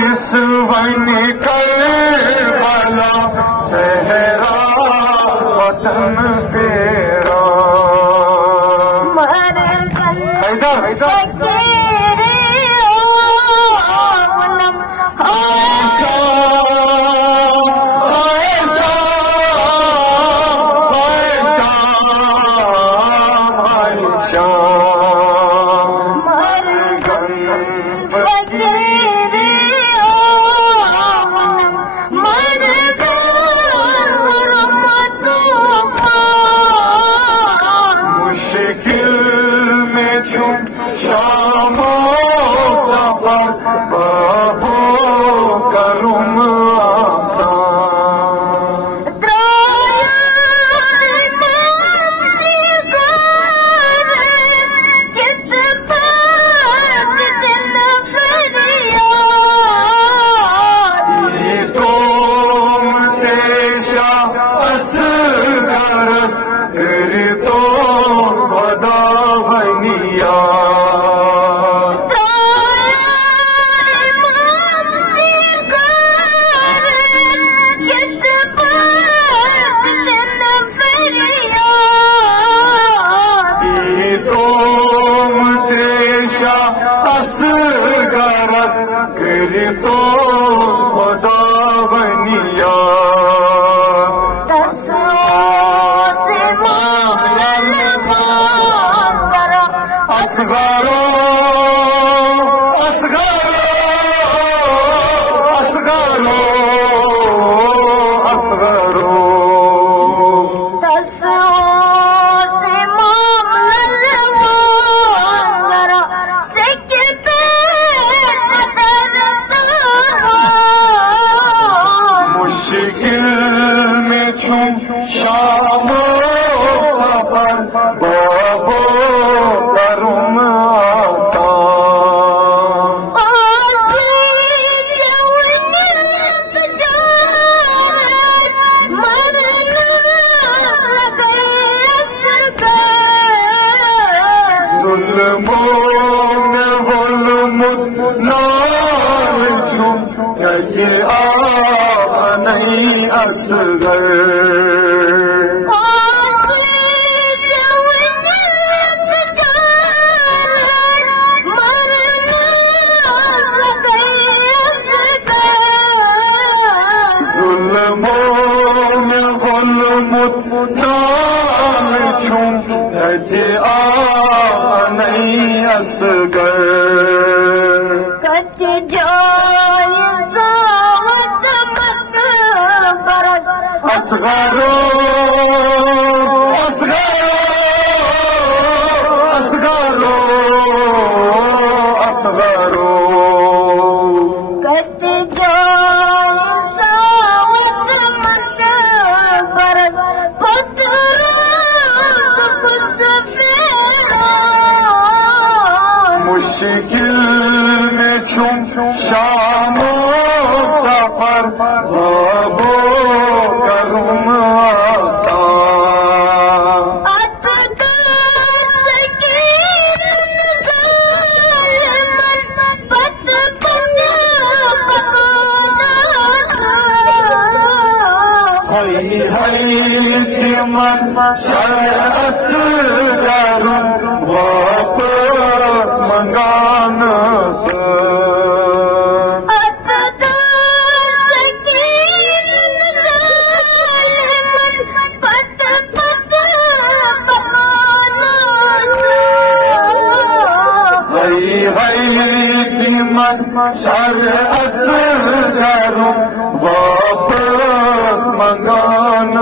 जिस one Karbala सहरा वतन फेरा शामो सफर बाबो करुम गरस करी तो खुदा बनिया से मामल भांगरा असगरो असगरो असगरो असगरो मुश्किल में छुम शामो सफर बाबो करुम नहीं असगर जुल्मों में गुलमुत छूं कहते नहीं असगर कत जाए सावत मत बरस असगरो असगरो असगरो असगरो कत जाए सावत मत बरस मुश्किल में छुम शामो सफर बाबो करुम मन सरस दारुम वापस मंगान सर अस दारुम वापस मंगान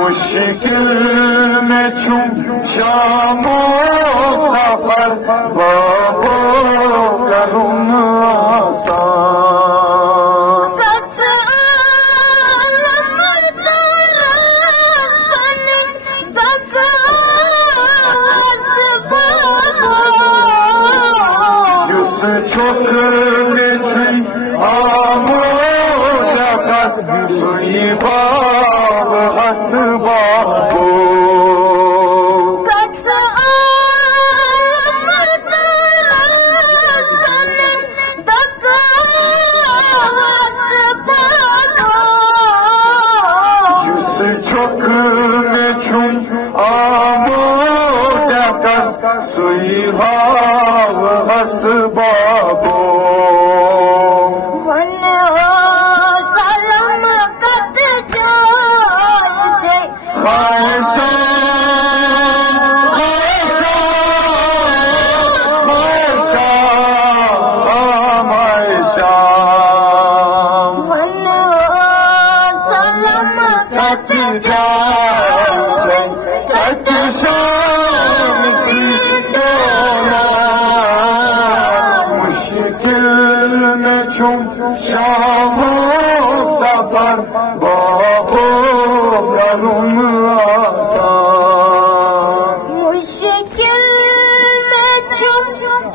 मुश्किल में छुम शामो सफर बाबो करुम आसान सुई हाव हसबाबो मुश्किल में छुम शामो सफर बाबो करुम आसान मुश्किल में छुम